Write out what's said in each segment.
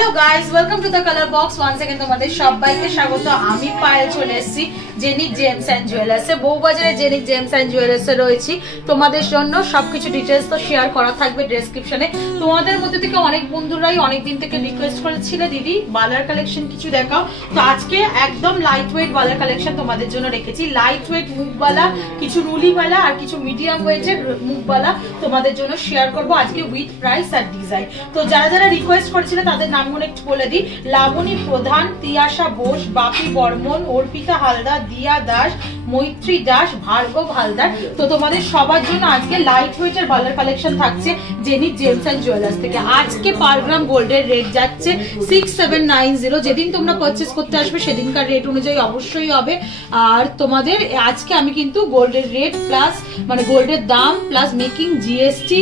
Hello guys, welcome to the colour box. Once again তোমাদের সবাইকে স্বাগত। আমি পায়েল চলে এসেছি জেনিক জেমস এন্ড জুয়েলার্সে, বউবাজারে জেনিক জেমস এন্ড জুয়েলার্সে রয়েছি। তোমাদের জন্য সবকিছু ডিটেইলস তো শেয়ার করা থাকবে ডেসক্রিপশনে। তোমাদের মধ্যে থেকে অনেক বন্ধুরাই অনেক দিন থেকে রিকোয়েস্ট করেছিলে দিদি বালার কালেকশন কিছু দেখাও, তো আজকে একদম লাইট ওয়েট বালার কালেকশন তোমাদের জন্য রেখেছি। লাইট ওয়েট মুখবালা, কিছু রুলি বালা আর কিছু মিডিয়াম ওয়েটের মুখবালা তোমাদের জন্য শেয়ার করব আজকে উইথ প্রাইস আর ডিজাইন। তো যারা যারা রিকোয়েস্ট করেছিল তাদের নামগুলো একটু বলে দিই। লাবণী প্রধান, তিয়াশা বোস, বাপি বর্মন, অর্পিতা হালদার, দিয়া দাস, মৈত্রী দাস, ভার্গব হালদার। তো তোমাদের সবার জন্য আজকে লাইট ওয়েটের বালার কালেকশন থাকছে জেনিক জেমস এন্ড জুয়েলার্স থেকে। আজকে পার গ্রাম গোল্ডের রেট যাচ্ছে 6790। যেদিন তোমরা পারচেস করতে আসবে সেদিনকার রেট অনুযায়ী অবশ্যই হবে। আর তোমাদের আজকে আমি কিন্তু গোল্ডের রেট প্লাস মানে গোল্ডের দাম প্লাস মেকিং জিএসটি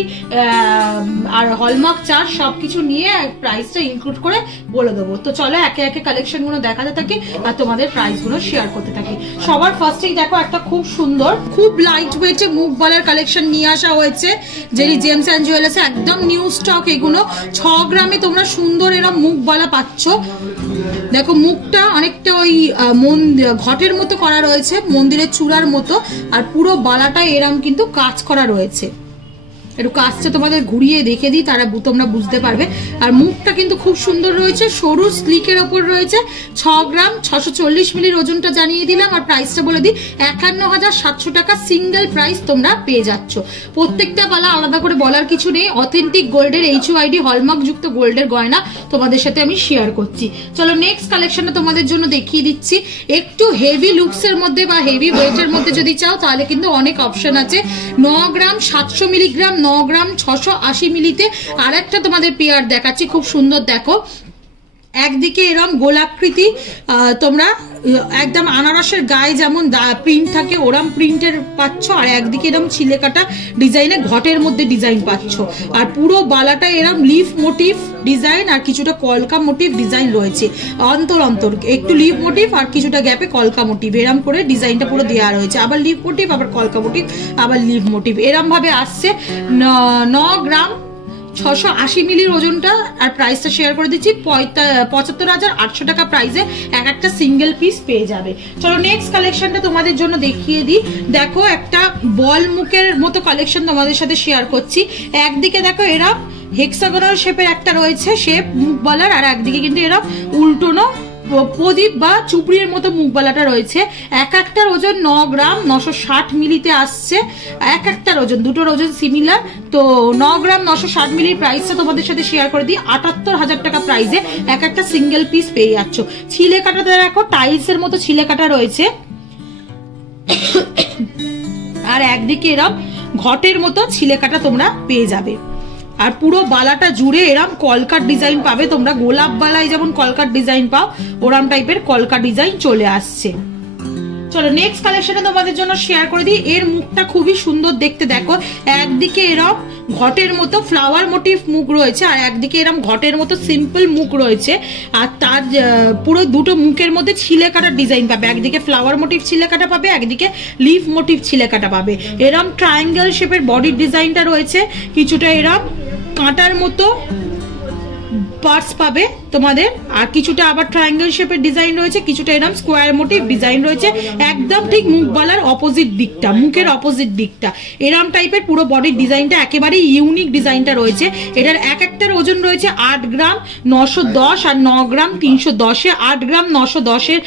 আর হলমার্ক চার্জ সবকিছু নিয়ে প্রাইসটা ইনক্লুড করে বলে দেবো। তো চলো একে একে কালেকশন গুলো দেখাতে থাকি আর তোমাদের প্রাইস গুলো শেয়ার করতে থাকি। সবার ফার্স্টেই দেখো একটা খুব সুন্দর খুব লাইট ওয়েটে মুখ বালার কালেকশন নিয়ে আসা হয়েছে জেনিক জেমস এন্ড জুয়েলার্সে। একদম নিউ স্টক এগুলো। 6 গ্রামে তোমরা সুন্দর এরকম মুখ বালা পাচ্ছ। দেখো মুখটা অনেকটা ওই ঘটের মতো করা রয়েছে, মন্দিরের চূড়ার মতো, আর পুরো বালাটা এরম কিন্তু কাজ করা রয়েছে। একটু কাজটা তোমাদের ঘুরিয়ে দেখে দিই, তারা তোমরা বুঝতে পারবে। আর মুখটা কিন্তু খুব সুন্দর রয়েছে, সরু স্লিকের ওপর রয়েছে। 6 গ্রাম 640 মিলির ওজনটা জানিয়ে দিলাম। আর প্রাইসটা বলে দিই ৫১,৭০০ টাকা সিঙ্গেল প্রাইস তোমরা পেয়ে যাচ্ছ। প্রত্যেকটা বালা আলাদা করে বলার কিছু নেই। অথেন্টিক গোল্ডের HUID হলমার্ক যুক্ত গোল্ডের গয়না তোমাদের সাথে আমি শেয়ার করছি। চলো নেক্সট কালেকশনটা তোমাদের জন্য দেখিয়ে দিচ্ছি। একটু হেভি লুকসের মধ্যে বা হেভি ওয়েটের মধ্যে যদি চাও তাহলে কিন্তু অনেক অপশন আছে। 9 গ্রাম 700 মিলিগ্রাম, 9 গ্রাম 680 মিলিতে আর একটা তোমাদের পেয়ার দেখাচ্ছি খুব সুন্দর। দেখো একদিকে এরম গোলাকৃতি, তোমরা একদম আনারসের গায়ে যেমন প্রিন্ট থাকে ওরম প্রিন্টের পাচ্ছ, আর একদিকে এরম ছিলে কাটা ডিজাইনে ঘটের মধ্যে ডিজাইন পাচ্ছ। আর পুরো বালাটা এরম লিফ মোটিভ ডিজাইন আর কিছুটা কলকা মোটিভ ডিজাইন রয়েছে। অন্তর অন্তর একটু লিফ মোটিভ আর কিছুটা গ্যাপে কলকা মোটিভ এরম করে ডিজাইনটা পুরো দেওয়া রয়েছে। আবার লিফ মোটিভ, আবার কলকা মোটিভ, আবার লিফ মোটিভ এরম ভাবে আসছে। 9 গ্রাম 680 মিলির ওজনটা। আর প্রাইসটা শেয়ার করে দিচ্ছি ৭৫,৮০০ টাকা প্রাইসে এক একটা সিঙ্গেল পিস পেয়ে যাবে। চলো নেক্সট কালেকশনটা তোমাদের জন্য দেখিয়ে দিই। দেখো একটা বল মুখের মতো কালেকশন তোমাদের সাথে শেয়ার করছি। একদিকে দেখো এরা হেক্সাগোনাল শেপের একটা রয়েছে শেপ মুখ বলার, আর একদিকে কিন্তু এরা উল্টোনো প্রদীপ বা চুপড়ির মতো মুখবালাটা রয়েছে। এক একটার ওজন 9 গ্রাম 960 মিলিতে আসছে। এক একটার ওজন, দুটোর ওজন সিমিলার। তো 9 গ্রাম 960 মিলির প্রাইসটা তোমাদের সাথে শেয়ার করে দিই ৭৮,০০০ টাকা প্রাইসে এক একটা সিঙ্গেল পিস পেয়ে যাচ্ছ। ছিলে কাটাতে দেখো টাইলস এর মতো ছিলে কাটা রয়েছে, আর একদিকে এরম ঘটের মতো ছিলে কাটা তোমরা পেয়ে যাবে। আর পুরো বালাটা জুড়ে এরম কলকার ডিজাইন পাবে তোমরা। গোলাপ বালায় যেমন কলকার ডিজাইন পাও ওরম টাইপের কলকা ডিজাইন চলে আসছে। চলো নেক্সট কালেকশনটা তোমাদের জন্য শেয়ার করে দিই। এর মুখটা খুবই সুন্দর দেখতে। দেখো একদিকে এরম ঘটের মতো ফ্লাওয়ার মোটিভ মুখ রয়েছে, আর একদিকে এরম ঘটের মতো সিম্পল মুখ রয়েছে। আর তার পুরো দুটো মুখের মধ্যে ছিলে কাটার ডিজাইন পাবে। একদিকে ফ্লাওয়ার মোটিভ ছিলে কাটা পাবে, একদিকে লিফ মোটিভ ছিলে কাটা পাবে। এরম ট্রায়াঙ্গেল শেপের বডির ডিজাইনটা রয়েছে, কিছুটা এরম কাঁটার মতো পার্টস পাবে তোমাদের, আর কিছুটা আবার ট্রায়াঙ্গেল শেপের ডিজাইন রয়েছে, কিছুটা এরকম স্কোয়ার মোটিভ ডিজাইন রয়েছে। একদম ঠিক মুখ বালার অপোজিট দিকটা, মুখের অপোজিট দিকটা এরকম টাইপের পুরো বডির ডিজাইনটা একেবারে ইউনিক ডিজাইনটা রয়েছে। এটার এক একটার ওজন রয়েছে 8 গ্রাম 910 আর 9 গ্রাম 310। 8 গ্রাম 910-এর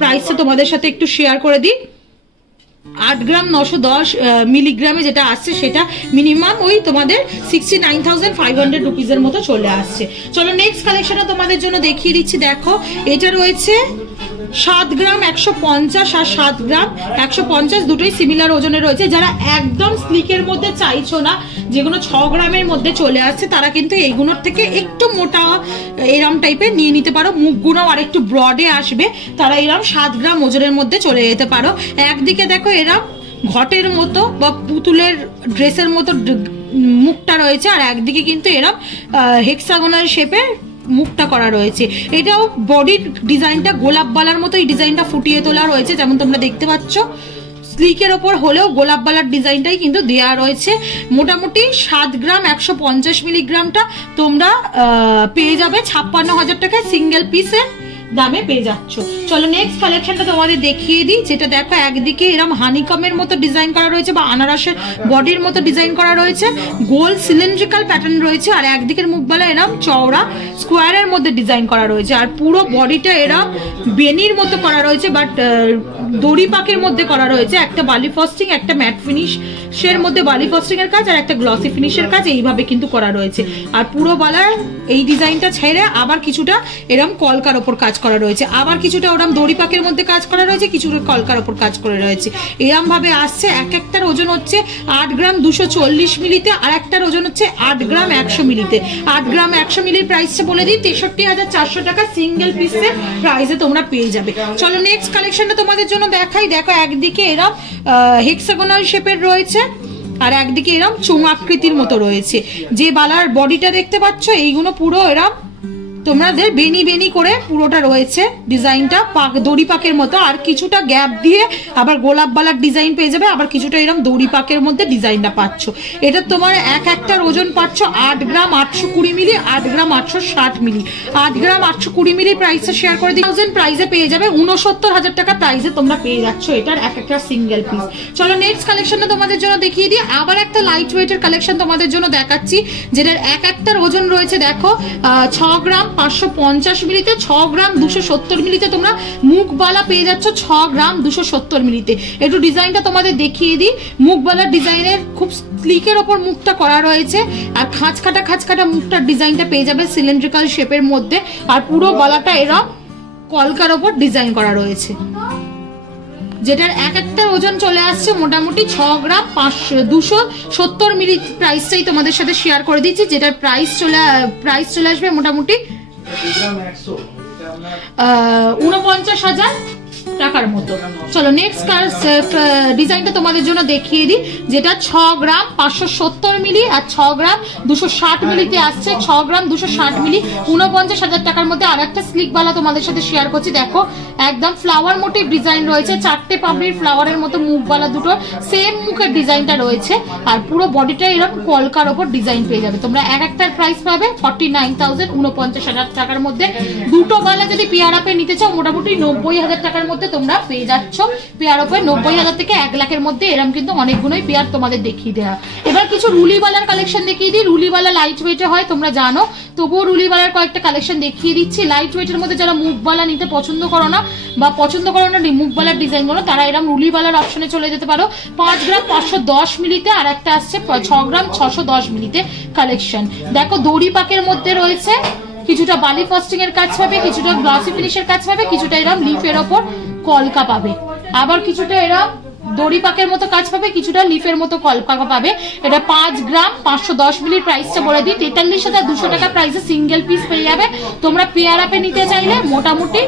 প্রাইসটা তোমাদের সাথে একটু শেয়ার করে দিই। 8 গ্রাম 910 মিলিগ্রামে যেটা আসছে সেটা মিনিমাম ওই তোমাদের 69,500 রুপিসের মতো চলে আসছে। চলো নেক্সট কালেকশনটা তোমাদের জন্য দেখিয়ে দিচ্ছি। দেখো এটা রয়েছে 7 গ্রাম 150 আর 7 গ্রাম 150, দুটোই সিমিলার ওজনে রয়েছে। যারা একদম স্লিকের মধ্যে চাইছো না, যেগুলো 6 গ্রামের মধ্যে চলে আসছে, তারা কিন্তু এইগুলোর থেকে একটু মোটা এরম টাইপের নিয়ে নিতে পারো। মুখগুলো আর একটু ব্রডে আসবে, তারা এরম 7 গ্রাম ওজনের মধ্যে চলে যেতে পারো। একদিকে দেখো এরম ঘটের মতো বা পুতুলের ড্রেসের মতো মুখটা রয়েছে, আর একদিকে কিন্তু এরম হেক্সাগোনাল শেপের মুখটা করা রয়েছে। এটাও বডির ডিজাইনটা গোলাপ বালার মতো এই ডিজাইনটা ফুটিয়ে তোলা রয়েছে, যেমন তোমরা দেখতে পাচ্ছ। স্লিকের ওপর হলেও গোলাপ বালার ডিজাইনটাই কিন্তু দেওয়া রয়েছে। মোটামুটি 7 গ্রাম 150 মিলিগ্রামটা তোমরা পেয়ে যাবে 56,000 টাকায় সিঙ্গেল পিসের দামে পেয়ে যাচ্ছ। চলো নেক্সট কালেকশনটা তোমাদের দেখিয়ে দিই, যেটা দেখো একদিকে এরকম হানিকমের মতো ডিজাইন করা রয়েছে বা আনারসের বডির মতো ডিজাইন করা রয়েছে, গোল সিলিন্ড্রিক্যাল প্যাটার্ন রয়েছে, আর একদিকের মুখবালা এরকম চওড়া স্কোয়ারের মধ্যে ডিজাইন করা রয়েছে, আর পুরো বডিটা এরকম বেনির মতো করা রয়েছে বাট দড়ি পাকের মধ্যে করা রয়েছে। একটা বালি ফস্টিং, একটা ম্যাট ফিনিশের মধ্যে বালি ফস্টিং এর কাজ আর একটা গ্লসি ফিনিশের কাজ এইভাবে কিন্তু করা রয়েছে। আর পুরো বালার এই ডিজাইনটা ছেড়ে আবার কিছুটা এরকম কলকার ওপর কাজ করা রয়েছে, আবার কিছুটা ওরকম দড়ি পাকের মধ্যে কাজ করা রয়েছে, কিছুটা কলকার ওপর কাজ করে রয়েছে। এরকম ভাবে আসছে। এক একটার ওজন হচ্ছে 8 গ্রাম 240 মিলিতে, আর একটার ওজন হচ্ছে 8 গ্রাম 100 মিলিতে। 8 গ্রাম 100 মিলির প্রাইসটা বলে দিই 63,400 টাকা সিঙ্গেল পিসের প্রাইসে তোমরা পেয়ে যাবে। চলো নেক্সট কালেকশনটা তোমাদের জন্য দেখাই। দেখো একদিকে এরকম হেক্সাগোনাল শেপের রয়েছে আর একদিকে এরকম চোঙাকৃতির মতো রয়েছে। যে বালার বডিটা দেখতে পাচ্ছ এইগুলো পুরো এরকম তোমাদের বেনি বেনি করে পুরোটা রয়েছে ডিজাইনটা দড়ি পাকের মতো, আর কিছুটা গ্যাপ দিয়ে আবার গোলাপ বালার ডিজাইন পেয়ে যাবে, আবার কিছুটা এরকম দড়ি পাকের মধ্যে ডিজাইনটা পাচ্ছ। এটা তোমার এক একটার ওজন পাচ্ছ 8 গ্রাম 820 মিলি, 8 গ্রাম 860 মিলি। 8 গ্রাম 820 মিলি প্রাইসটা শেয়ার করে দিই 1000 প্রাইসে পেয়ে যাবে 69,000 টাকা প্রাইসে তোমরা পেয়ে যাচ্ছ এটার এক একটা সিঙ্গেল পিস। চলো নেক্সট কালেকশনটা তোমাদের জন্য দেখিয়ে দিই। আবার একটা লাইট ওয়েটের কালেকশন তোমাদের জন্য দেখাচ্ছি, যেটার এক একটার ওজন রয়েছে দেখো 6 গ্রাম 550 মিলিতে, 6 গ্রাম 270 মিলিতে তোমরা মুখবালা পেয়ে যাচ্ছ 6 গ্রাম 270 মিলিতে। একটু ডিজাইনটা তোমাদের দেখিয়ে দিই। মুখবালার ডিজাইনের খুব স্লিকের ওপর মুখটা করা রয়েছে, আর খাঁচকাটা মুখটার ডিজাইনটা পেয়ে যাবে সিলিন্ড্রিক্যাল শেপের মধ্যে, আর পুরো গলাটা এরকম কলকার ওপর ডিজাইন করা রয়েছে, যেটার এক একটা ওজন চলে আসছে মোটামুটি 6 গ্রাম 270 মিলি। প্রাইসটাই তোমাদের সাথে শেয়ার করে দিচ্ছি, যেটার প্রাইস চলে আসবে মোটামুটি 49,000 টাকার মতো। চলো নেক্সট ডিজাইনটা তোমাদের জন্য দেখিয়ে দিই, যেটা 6 গ্রাম 570 মিলি আর 6 গ্রাম 260 মিলিতে আসছে। 6 গ্রাম 260 মিলি 49,000 টাকার মধ্যে। আর একটা স্লিক বালা তোমাদের সাথে শেয়ার করছি, দেখো একদম ফ্লাওয়ার মোটিভ ডিজাইন রয়েছে, 4টে পাপড়ির ফ্লাওয়ারের মতো মুখ বালা, দুটো সেম মুখের ডিজাইনটা রয়েছে, আর পুরো বডিটা এরকম কলকার ওপর ডিজাইন পেয়ে যাবে তোমরা। এক একটার প্রাইস পাবে 49,000 49,000 টাকার মধ্যে। দুটো বালা যদি পেয়ার আপে নিতে চাও মোটামুটি 90,000 টাকার মধ্যে তোমরা পেয়ে যাচ্ছ। পেয়ার আপে 90,000 থেকে 1 লাখের মধ্যে এরকম কিন্তু অনেকগুলোই পেয়ার তোমাদের দেখিয়ে দেওয়া। এবার কিছু রুলিওয়ালার কালেকশন দেখিয়ে দিই। রুলিওয়ালা লাইট ওয়েটে হয় তোমরা জানো, তবুও রুলিওয়ালার কয়েকটা কালেকশন দেখিয়ে দিচ্ছি। লাইট ওয়েটের মধ্যে যারা মুখবালা নিতে পছন্দ করো না বা পছন্দ করো না মুখবালার ডিজাইন গুলো, তারা এরকম রুলিওয়ালার অপশনে চলে যেতে পারো। 5 গ্রাম 510 মিলিতে, আর একটা আসছে 6 গ্রাম 610 মিলিতে কালেকশন। দেখো দড়ি পাকের মধ্যে রয়েছে, কিছুটা বালি ফস্টিং এর কাজ পাবে, কিছুটা গ্লসি ফিনিশের কাজ পাবে, কিছুটা এরকম লিফের ওপর কলকা পাবে, আবার কিছুটা এরকম দড়ি পাকের মতো কাজ পাবে, কিছুটা লিফের মতো কলকা পাবে। এটা 5 গ্রাম 510 মিলির প্রাইসটা বলে দিই 43,200 টাকা প্রাইসে সিঙ্গেল পিস পেয়ে যাবে তোমরা। পেয়ার আপে নিতে চাইলে মোটামুটি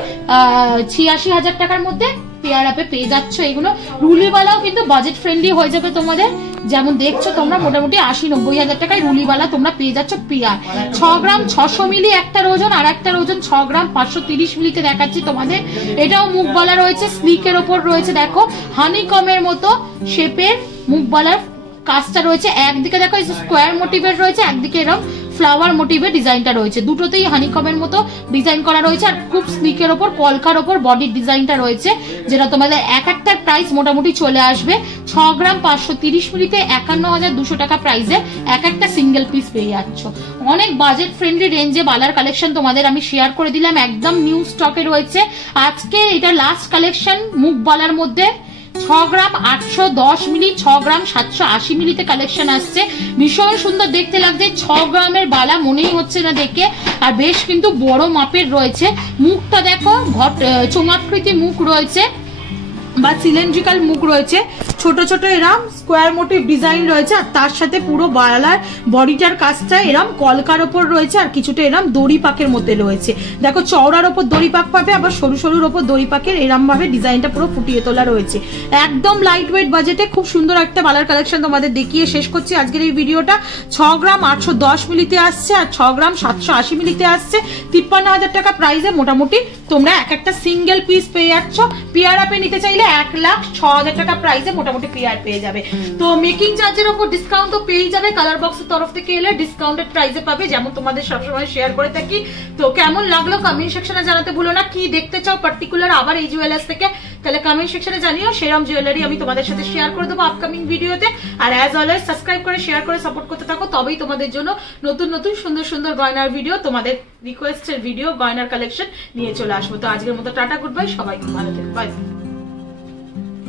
86,000 টাকার মধ্যে পেয়ার আপে পেয়ে যাচ্ছ এগুলো। রুলিওয়ালাও কিন্তু বাজেট ফ্রেন্ডলি হয়ে যাবে তোমাদের, যেমন দেখছো তোমরা মোটামুটি 80-90,000 টাকায় রুলিওয়ালা তোমরা পেয়ে যাচ্ছ পেয়ার। 6 গ্রাম 600 মিলি একটার ওজন, আর একটার ওজন 6 গ্রাম 530 মিলিতে দেখাচ্ছি তোমাদের। এটাও মুখবালা রয়েছে, স্লিকের ওপর রয়েছে, দেখো হানিকমের মতো শেপের মুখবালার কাজটা রয়েছে। একদিকে দেখো স্কোয়ার মোটিভের রয়েছে, একদিকে এরকম ফ্লাওয়ার মোটিভের ডিজাইনটা রয়েছে, দুটোতেই হানিকমের মতো ডিজাইন করা রয়েছে, আর খুব স্লিকের ওপর কলকার ওপর বডির ডিজাইনটা রয়েছে, যেটা তোমাদের এক একটার প্রাইস মোটামুটি চলে আসবে 6 গ্রাম 530 মিলিতে 51,200 টাকা প্রাইসে এক একটা সিঙ্গেল পিস পেয়ে যাচ্ছ। অনেক বাজেট ফ্রেন্ডলি রেঞ্জে বালার কালেকশন তোমাদের আমি শেয়ার করে দিলাম, একদম নিউ স্টকে রয়েছে। আজকে এটা লাস্ট কালেকশন মুখ বালার মধ্যে। 6 গ্রাম 810 মিলি, 6 গ্রাম 780 মিলিতে কালেকশন আসছে। ভীষণ সুন্দর দেখতে লাগছে, 6 গ্রামের বালা মনেই হচ্ছে না দেখে, আর বেশ কিন্তু বড় মাপের রয়েছে। মুখটা দেখো চোঙাকৃতি মুখ রয়েছে বা সিলিন্ড্রিক্যাল মুখ রয়েছে, ছোট ছোট এরম স্কোয়ার মোটিভ ডিজাইন রয়েছে, আর তার সাথে পুরো বালার বডিটার কাজটা এরম কলকার ওপর রয়েছে, আর কিছুটা এরম দড়ি পাকের মধ্যে রয়েছে। দেখো চওড়ার ওপর দড়ি পাক পাবে, আবার সরু সরুর ওপর দড়ি পাকের এরম ভাবে ডিজাইনটা পুরো ফুটিয়ে তোলা রয়েছে। একদম লাইট ওয়েট বাজেটে খুব সুন্দর একটা বালার কালেকশন তোমাদের দেখিয়ে শেষ করছি আজকের এই ভিডিওটা। 6 গ্রাম 810 মিলিতে আসছে, আর 6 গ্রাম 780 মিলিতে আসছে। 53,000 টাকা প্রাইসে মোটামুটি তোমরা এক একটা সিঙ্গেল পিস পেয়ে যাচ্ছ। পিয়ার আপে নিতে চাইলে 1,06,000 টাকা প্রাইসে মোটামুটি পিয়ার পেয়ে যাবে। তো মেকিং চার্জের উপর ডিসকাউন্ট তো পেয়ে যাবে, কালার বক্সের তরফ থেকে এলে ডিসকাউন্টেড প্রাইসে পাবে, যেমন তোমাদের সবসময় শেয়ার করে থাকি। তো কেমন লাগলো কমেন্ট সেকশনে জানাতে ভুলো না। কি দেখতে চাও পার্টিকুলার আবার এই জুয়েলার্স থেকে, তাহলে কমেন্ট সেকশনে জানিও, সেরকম জুয়েলারি আমি তোমাদের সাথে শেয়ার করে দেবো আপকামিং ভিডিওতে। আর অ্যাজ অলওয়েজ সাবস্ক্রাইব করে শেয়ার করে সাপোর্ট করতে থাকো, তবেই তোমাদের জন্য নতুন নতুন সুন্দর সুন্দর গয়নার ভিডিও, তোমাদের রিকোয়েস্টের ভিডিও, গয়নার কালেকশন নিয়ে চলে আসবো। তো আজকের মতো টাটা, গুড বাই, সবাই ভালো থেকো, বাই।